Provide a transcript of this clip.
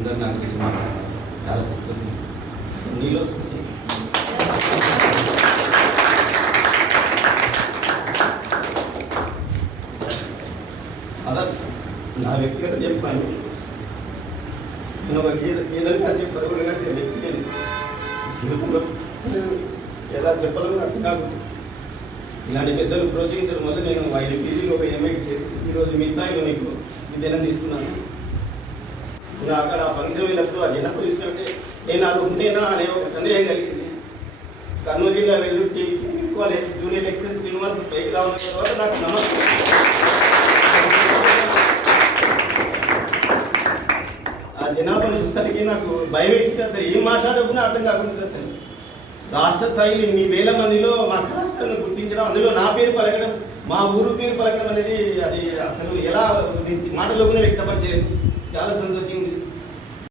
అందరు నాకు గురించి మాట్లాడారు. చాలా సంతోషం. నీళ్ళు వస్తుంది. అలా నా వ్యక్తిగత చెప్పాను. నేను ఒక గీతలు కాసే పరుగులు కాసే వ్యక్తి. నేను జీవితంలో అసలు ఎలా చెప్పాలో అర్థం కాకుండా ఇలాంటి పెద్దలు ప్రోత్సహించడం వల్ల నేను 5 పీజీలు ఒక ఎంఏ చేసి ఈరోజు మీ స్థాయిలో మీకు విద్యను తీసుకున్నాను. నేను అక్కడ ఆ ఫంక్షన్ వెళ్ళినప్పుడు ఆ జనప్పుడు చూసినట్టే నేను నాకు ఉండేనా అనే ఒక సందేహం కలిగింది. కర్నూలు జిల్లా వెల్లురు కాలేజ్ జూనియర్ ఎక్సెల్ శ్రీనివాస్ పైకి రావడం తర్వాత నాకు నమ్మకం. ఆ జనాభాను చూస్తానికి నాకు భయం వేసింది. అసలు ఏం మాట్లాడకుండా అర్థం కాకుండా అసలు రాష్ట్ర స్థాయిలో ఇన్ని వేల మందిలో మా కళాశాలను గుర్తించడం, అందులో నా పేరు పలకడం, మా ఊరు పేరు పలకడం అనేది అది అసలు ఎలా మాటలోనే వ్యక్తపరిచేది. చాలా సంతోషంగా